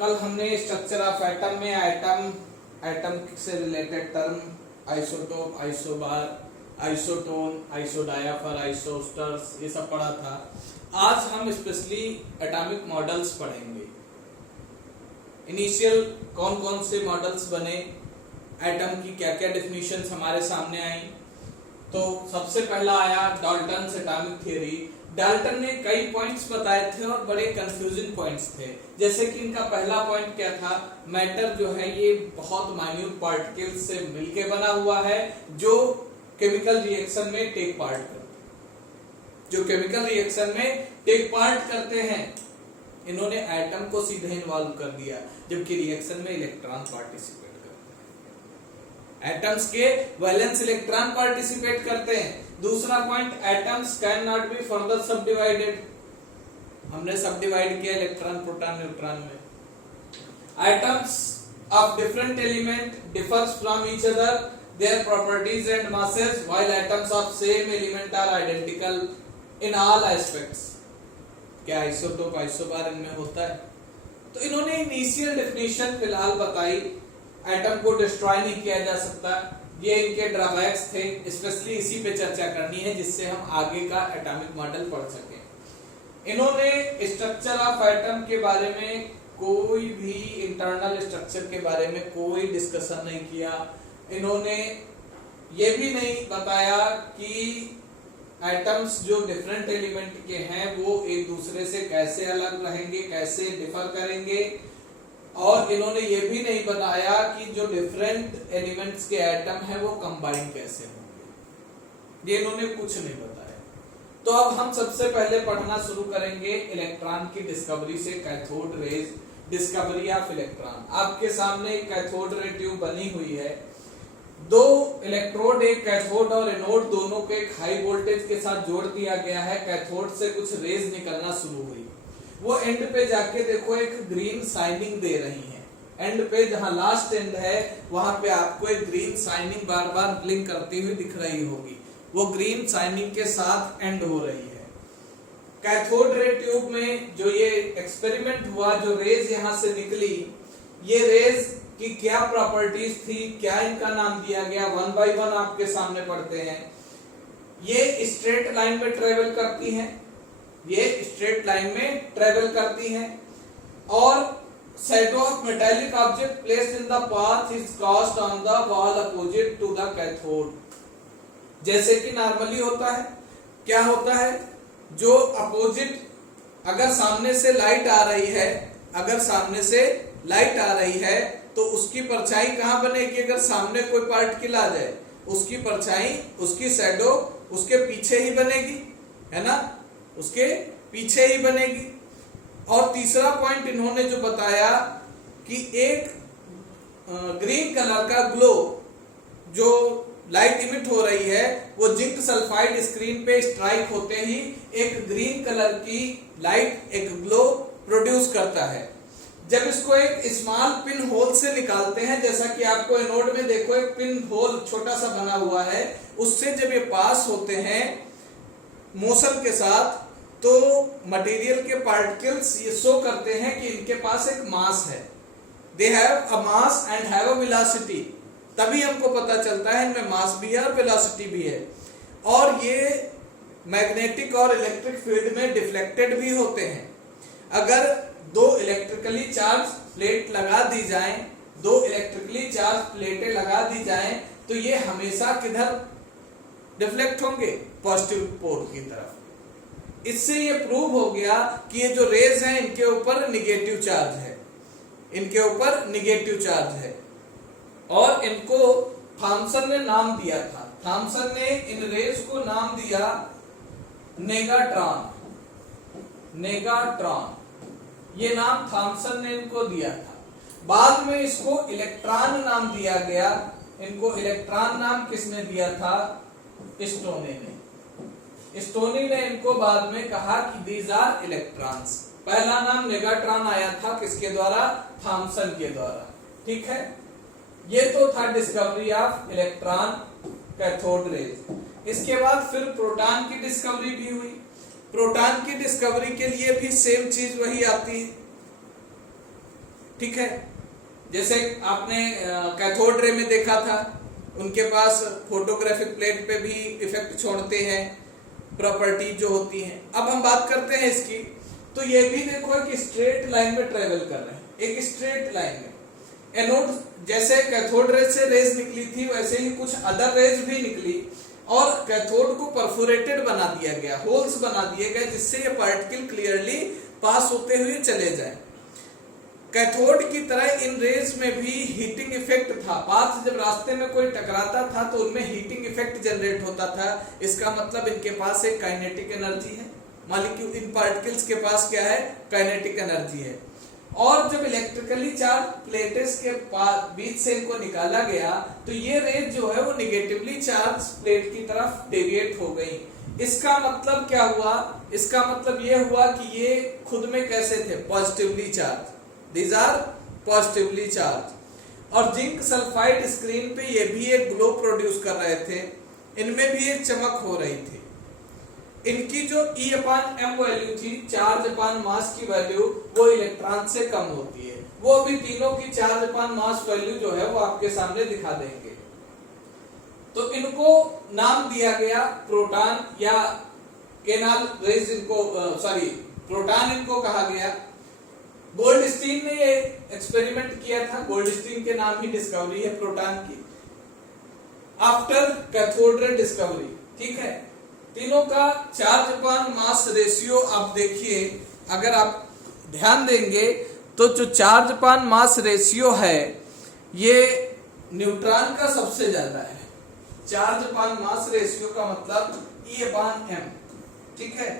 कल हमने structure of atom में एटम से related term isotope, isobar, isotone, isodiapher, isosters ये सब पढ़ा था। आज हम स्पेशली एटॉमिक मॉडल्स पढ़ेंगे। इनिशियल कौन कौन से मॉडल्स बने, एटम की क्या क्या डेफिनेशंस हमारे सामने आई। तो सबसे पहला आया डाल्टन्स एटॉमिक थ्योरी। डाल्टन ने कई पॉइंट्स बताए थे और बड़े कंफ्यूजिंग पॉइंट्स थे। जैसे कि इनका पहला पॉइंट क्या था, मैटर जो है ये बहुत माइन्यूट पार्टिकल्स से मिलके बना हुआ है जो केमिकल रिएक्शन में टेक पार्ट करते हैं। इन्होंने एटम को सीधे इन्वॉल्व कर दिया, जबकि रिएक्शन में इलेक्ट्रॉन पार्टिसिपेट करते हैं। एटम्स के वैलेंस इलेक्ट्रॉन पार्टिसिपेट करते हैं। दूसरा point, atoms can not be further subdivided. हमने सब डिवाइड किया इलेक्ट्रॉन, प्रोटॉन, न्यूट्रॉन में। Atoms of different element differs from each other their properties and masses while atoms of same element are identical in all aspects. क्या isotope, isobar इनमें होता है? तो इन्होंने initial definition फिलहाल बताई। एटम को डिस्ट्रॉय नहीं किया जा सकता, ये इनके ड्रॉबैक्स थे। स्पेशली इसी पे चर्चा करनी है जिससे हम आगे का एटॉमिक मॉडल पढ़ सकें। इन्होंने स्ट्रक्चर ऑफ एटम के बारे में कोई भी इंटरनल स्ट्रक्चर के बारे में कोई डिस्कशन नहीं किया। इन्होंने ये भी नहीं बताया कि एटम्स जो डिफरेंट एलिमेंट के हैं वो एक दूसरे से कैसे अलग रहेंगे, कैसे डिफर करेंगे। और इन्होंने ये भी नहीं बताया कि जो डिफरेंट एलिमेंट्स के एटम हैं वो कंबाइन कैसे होंगे। ये इन्होंने कुछ नहीं बताया। तो अब हम सबसे पहले पढ़ना शुरू करेंगे इलेक्ट्रॉन की डिस्कवरी से। Cathode rays, discovery of electron. आपके सामने एक कैथोड रे ट्यूब बनी हुई है। दो इलेक्ट्रोड, एक कैथोड और एनोड, दोनों को एक हाई वोल्टेज के साथ जोड़ दिया गया है। कैथोड से कुछ रेज निकलना शुरू हुई। वो एंड पे जाके देखो एक ग्रीन शाइनिंग दे रही है। एंड पे जहां लास्ट एंड है वहां पे आपको एक ग्रीन शाइनिंग बार बार ब्लिंक करती हुई दिख रही होगी। वो ग्रीन शाइनिंग के साथ एंड हो रही है। कैथोड रे ट्यूब में जो ये एक्सपेरिमेंट हुआ, जो रेज यहां से निकली, ये रेज की क्या प्रॉपर्टीज थी, क्या इनका नाम दिया गया, वन बाय वन आपके सामने पढ़ते हैं। ये स्ट्रेट लाइन में ट्रेवल करती हैं, और shadow of metallic object placed in the path is cast on the wall opposite to the cathode. जैसे कि नॉर्मली होता है, क्या होता है, जो अपोजिट, अगर सामने से लाइट आ रही है तो उसकी परछाई कहां बनेगी? अगर सामने कोई पार्टिकल आ जाए उसकी परछाई, उसकी शैडो उसके पीछे ही बनेगी, है ना, उसके पीछे ही बनेगी। और तीसरा पॉइंट इन्होंने जो बताया कि एक ग्रीन कलर का ग्लो, जो लाइट इमिट हो रही है, वो जिंक सल्फाइड स्क्रीन पे स्ट्राइक होते ही एक ग्रीन कलर की लाइट, एक ग्लो प्रोड्यूस करता है। जब इसको एक स्मॉल पिन होल से निकालते हैं, जैसा कि आपको एनोड में देखो एक पिन होल छोटा सा बना हुआ है, उससे जब ये पास होते हैं मोशन के साथ, तो मटेरियल के पार्टिकल्स ये शो करते हैं कि इनके पास एक मास है। They have a mass and have a velocity. तभी हमको पता चलता है इनमें मास भी है और वेलोसिटी भी है। और ये मैग्नेटिक और इलेक्ट्रिक फील्ड में डिफ्लेक्टेड भी होते हैं। अगर दो इलेक्ट्रिकली चार्ज प्लेटें लगा दी जाएं तो ये हमेशा किधर डिफ्लेक्ट होंगे? पॉजिटिव पोल की तरफ। इससे ये प्रूव हो गया कि ये जो रेज हैं इनके ऊपर निगेटिव चार्ज है। और इनको थॉमसन ने नाम दिया था। थॉमसन ने इन रेज को नाम दिया नेगाट्रॉन। ये नाम थॉमसन ने इनको दिया था। बाद में इसको इलेक्ट्रॉन नाम दिया गया। इनको इलेक्ट्रॉन नाम किसने दिया था? स्टोनी ने इनको बाद में कहा कि दीज आर इलेक्ट्रॉन्स। पहला नाम नेगाट्रॉन आया था किसके द्वारा? थॉमसन के द्वारा। ठीक है, ये तो था discovery of electron, cathode rays. इसके बाद फिर प्रोटॉन की डिस्कवरी भी हुई। प्रोटॉन की डिस्कवरी के लिए भी सेम चीज वही आती है। ठीक है, जैसे आपने कैथोड रे में देखा था, उनके पास फोटोग्राफिक प्लेट पे भी इफेक्ट छोड़ते हैं प्रॉपर्टी जो होती हैं। अब हम बात करते हैं इसकी, तो ये भी देखो कि स्ट्रेट लाइन में ट्रेवल कर रहे हैं, एक स्ट्रेट लाइन में। एनोड जैसे कैथोड रे से रेज निकली थी, वैसे ही कुछ अदर रेज भी निकली और कैथोड को परफोरेटेड बना दिया गया, होल्स बना दिए गए, जिससे ये पार्टिकल क्लियरली पास होते हुए चले जाए। कैथोड की तरह इन रेज में भी हीटिंग इफेक्ट था। पाथ जब रास्ते में कोई टकराता था तो उनमें हीटिंग इफेक्ट जनरेट होता था। इसका मतलब इनके पास एक काइनेटिक एनर्जी है, मालिक्यूल इन पार्टिकल्स के पास क्या है, काइनेटिक एनर्जी है। और जब इलेक्ट्रिकली चार्ज प्लेट्स के बीच से इनको निकाला गया तो ये रेज जो है वो निगेटिवली चार्ज प्लेट की तरफ डेविएट हो गई। इसका मतलब क्या हुआ, इसका मतलब ये हुआ कि ये खुद में कैसे थे, positively charge, these are positively charge. और जिंक सल्फाइड स्क्रीन पे ये भी एक ग्लो प्रोड्यूस कर रहे थे, इनमें भी एक चमक हो रही थी। इनकी जो E/m वैल्यू थी, चार्ज अपॉन मास की वैल्यू, वो इलेक्ट्रॉन से कम होती है। वो भी तीनों की चार्ज अपॉन मास वैल्यू जो है वो आपके सामने दिखा देंगे। तो इनको नाम दिया गया प्रोटॉन या केनाल रेज, इनको प्रोटॉन इनको कहा गया। गोल्डस्टीन ने ये एक्सपेरिमेंट किया था, गोल्डस्टीन के नाम ही डिस्कवरी है प्रोटॉन की, आफ्टर कैथोड रे डिस्कवरी। ठीक है, तीनों का चार्ज अपॉन मास रेशियो आप देखिए, अगर आप ध्यान देंगे तो जो चार्ज अपॉन मास रेशियो है ये न्यूट्रॉन का सबसे ज्यादा है। चार्ज अपॉन मास रेशियो का मतलब E/m। ठीक है,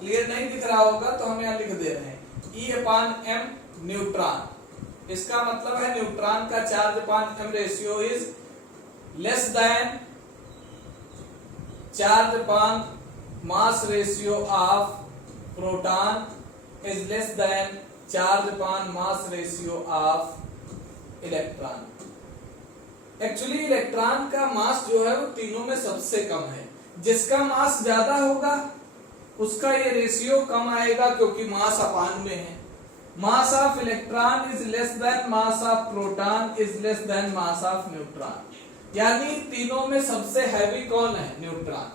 क्लियर नहीं दिख रहा होगा तो हम यहाँ लिख दे रहे हैं E/m न्यूट्रॉन। इसका मतलब है न्यूट्रॉन का charge upon m ratio is less than charge upon mass ratio of proton is less than charge upon mass ratio of electron. Actually electron का मास जो है वो तीनों में सबसे कम है। जिसका मास ज्यादा होगा उसका ये रेशियो कम आएगा, क्योंकि मास अपान में है। Mass of electron is less then mass of proton is less then mass of neutron. यानी तीनों में सबसे हैवी कौन है, न्यूट्रॉन।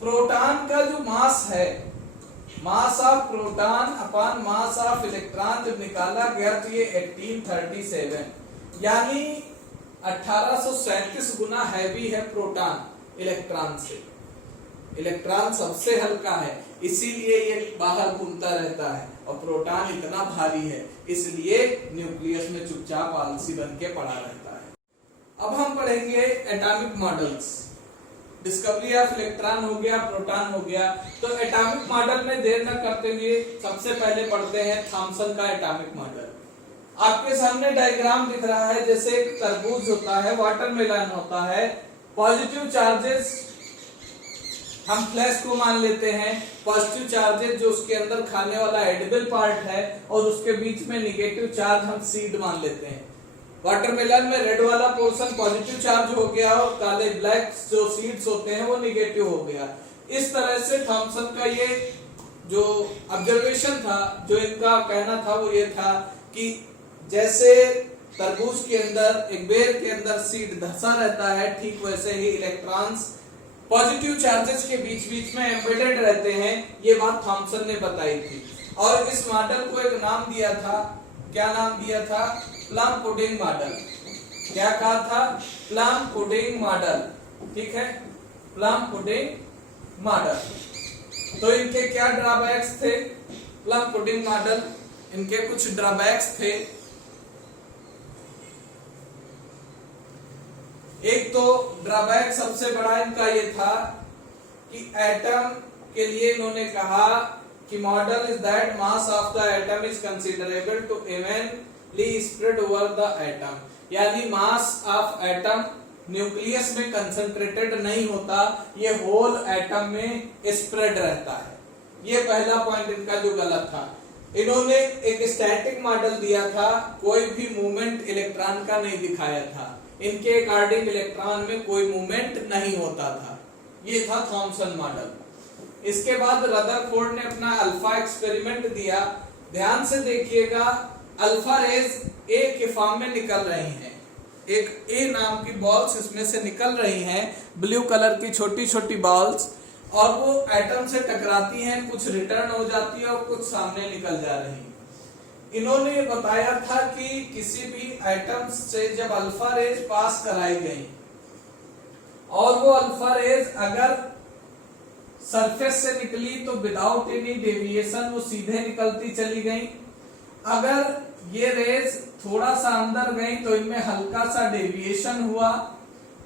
प्रोटॉन का जो मास है, mass of proton upon mass of electron जब निकाला गया तो ये 1837 यानी 1837 गुना हैवी है प्रोटॉन इलेक्ट्रॉन से। इलेक्ट्रॉन सबसे हल्का है, इसीलिए ये बाहर घूमता रहता है, और प्रोटॉन इतना भारी है इसलिए न्यूक्लियस में चुपचाप आलसी बन के पड़ा रहता है। अब हम पढ़ेंगे atomic models. Discovery of electron हो गया, प्रोटॉन हो गया, तो एटॉमिक मॉडल में देर न करते हुए सबसे पहले पढ़ते हैं थॉमसन का एटॉमिक मॉडल। आपके सामने डायग्राम दिख रहा है, जैसे एक तरबूज होता है, वाटरमेलन होता है, पॉजिटिव चार्जेस हम फ्लैश को मान लेते हैं, पॉजिटिव चार्जेस जो उसके अंदर खाने वाला एडिबल पार्ट है, और उसके बीच में निगेटिव चार्ज हम सीड मान लेते हैं। वाटरमेलन में रेड वाला पोर्शन पॉजिटिव चार्ज हो गया और काले ब्लैक जो सीड्स होते हैं वो निगेटिव हो गया। इस तरह से थॉमसन का ये जो ऑब्जर्वेशन था, जो इनका कहना था वो ये था कि जैसे तरबूज के अंदर एक बेर के अंदर सीड धंसा रहता है, ठीक वैसे ही इलेक्ट्रॉन्स पॉजिटिव चार्जेस के बीच बीच में एम्बेडेड रहते हैं। ये बात थॉमसन ने बताई थी, और इस मॉडल को एक नाम दिया था। क्या नाम दिया था? Plum pudding model. क्या कहा था? Plum pudding model. ठीक है, प्लम पुडिंग मॉडल। तो इनके क्या ड्रॉबैक्स थे? प्लम पुडिंग मॉडल, इनके कुछ ड्रॉबैक्स थे। एक तो ड्रॉबैक सबसे बड़ा इनका ये था कि एटम के लिए इन्होंने कहा कि model is that mass of the atom is considerable to evenly spread over the atom. यानी मास ऑफ एटम न्यूक्लियस में कंसंट्रेटेड नहीं होता, ये होल एटम में स्प्रेड रहता है। ये पहला पॉइंट इनका जो गलत था। इन्होंने एक स्टैटिक मॉडल दिया था, कोई भी मूवमेंट इलेक्ट्रॉन का नहीं दिखाया था। इनके अकॉर्डिंग इलेक्ट्रॉन में कोई मूवमेंट नहीं होता था। ये था थॉमसन मॉडल। इसके बाद रदरफोर्ड ने अपना अल्फा एक्सपेरिमेंट दिया। ध्यान से देखिएगा, अल्फा रेज ए के फॉर्म में निकल रही हैं, एक ए नाम की बॉल्स इसमें से निकल रही हैं, ब्लू कलर की छोटी छोटी बॉल्स, और वो एटम से टकराती हैं, कुछ रिटर्न हो जाती है और कुछ सामने निकल जा रही हैं। इन्होंने बताया था कि किसी भी एटम से जब अल्फा रेज पास कराई गई और वो अल्फा रेज अगर सरफेस से निकली तो विदाउट एनी डेविएशन वो सीधे निकलती चली गई। अगर ये रेज थोड़ा सा अंदर गई तो इनमें हल्का सा डेविएशन हुआ,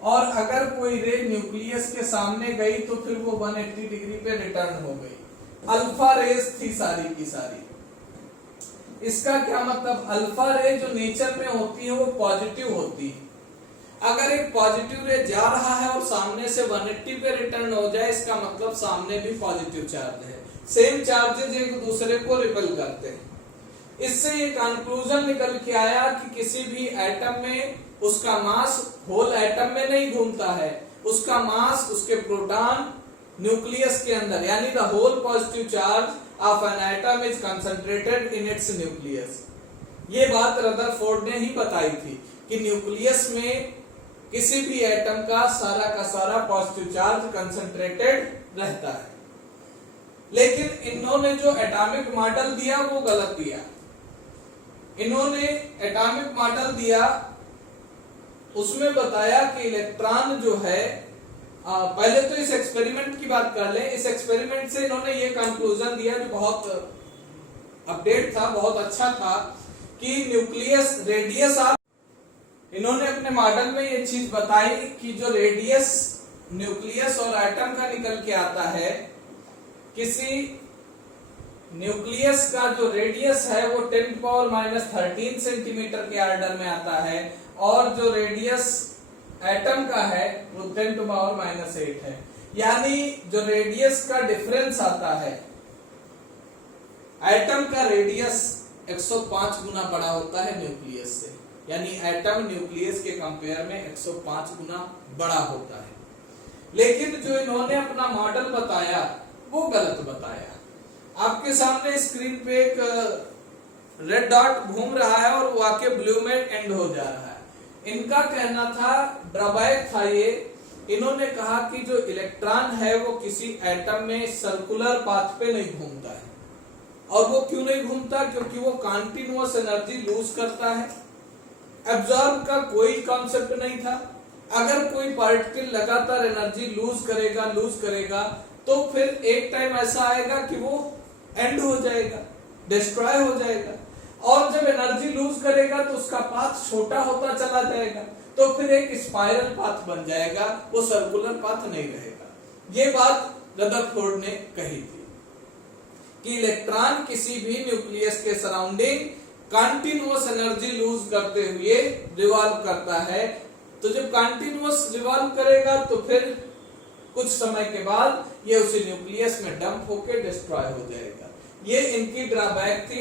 और अगर कोई रे न्यूक्लियस के सामने गई तो फिर वो 180 डिग्री पे रिटर्न हो गई। अल्फा रेज थी सारी की सारी। इसका क्या मतलब, अल्फा रे जो नेचर में होती है वो पॉजिटिव होती है। अगर एक पॉजिटिव रे जा रहा है और सामने से 180 पे रिटर्न हो जाए, इसका मतलब सामने भी पॉजिटिव चार्ज है, सेम चार्जेज एक दूसरे को रिपेल करते हैं। इससे ये कंक्लूजन निकल के आया कि किसी भी एटम में उसका मास होल एटम में नहीं घूमता है, उसका मास उसके प्रोटॉन न्यूक्लियस के अंदर, यानी the whole positive charge of an atom is concentrated in its nucleus. ये बात रदरफोर्ड ने ही बताई थी कि न्यूक्लियस में किसी भी एटम का सारा पॉजिटिव चार्ज कंसंट्रेटेड रहता है। लेकिन इन्होंने जो एटॉमिक मॉडल दिया वो गलत दिया। इन्होंने एटॉमिक मॉडल दिया, उसमें बताया कि इलेक्ट्रॉन जो है, पहले तो इस एक्सपेरिमेंट की बात कर लें। इस एक्सपेरिमेंट से इन्होंने ये कंक्लूजन दिया जो बहुत अपडेट था, बहुत अच्छा था, कि न्यूक्लियस रेडियस ऑफ, इन्होंने अपने मॉडल में ये चीज बताई कि जो रेडियस न्यूक्लियस और एटम का निकल के आता है, किसी न्यूक्लियस का जो रेडियस है वो 10⁻13 सेंटीमीटर के ऑर्डर में आता है, और जो रेडियस एटम का है वो 10⁻8 है। यानी जो रेडियस का डिफरेंस आता है, एटम का रेडियस 105 गुना बड़ा होता है न्यूक्लियस से, यानी एटम न्यूक्लियस के कंपेयर में 105 गुना बड़ा होता है। लेकिन जो इन्होंने अपना मॉडल बताया वो गलत बताया। आपके सामने स्क्रीन पे एक रेड डॉट घूम रहा है और वो आके ब्लू में एंड हो जा रहा है। इनका कहना था, ड्रॉबैक था ये, इन्होंने कहा कि जो इलेक्ट्रॉन है वो किसी एटम में सर्कुलर पाथ पे नहीं घूमता है। और वो क्यों नहीं घूमता? क्योंकि वो कंटिन्यूअस एनर्जी लूज करता है। एब्जॉर्ब का कोई कॉन्सेप्ट नहीं था। अगर कोई पार्टिकल लगातार एनर्जी लूज करेगा तो फिर एक टाइम ऐसा आएगा कि वो एंड हो जाएगा, डिस्ट्रॉय हो जाएगा। और जब एनर्जी लूज करेगा तो उसका पाथ छोटा होता चला जाएगा, तो फिर एक स्पाइरल पाथ बन जाएगा, वो सर्कुलर पाथ नहीं रहेगा। ये बात रदरफोर्ड ने कही थी कि इलेक्ट्रॉन किसी भी न्यूक्लियस के सराउंडिंग कंटिन्यूअस एनर्जी लूज करते हुए रिवॉल्व करता है। तो जब कंटिन्यूअस रिवॉल्व करेगा तो फिर कुछ समय के बाद ये उसी न्यूक्लियस में डंप होकर डिस्ट्रॉय हो जाएगा। ये इनकी ड्रॉबैक थी।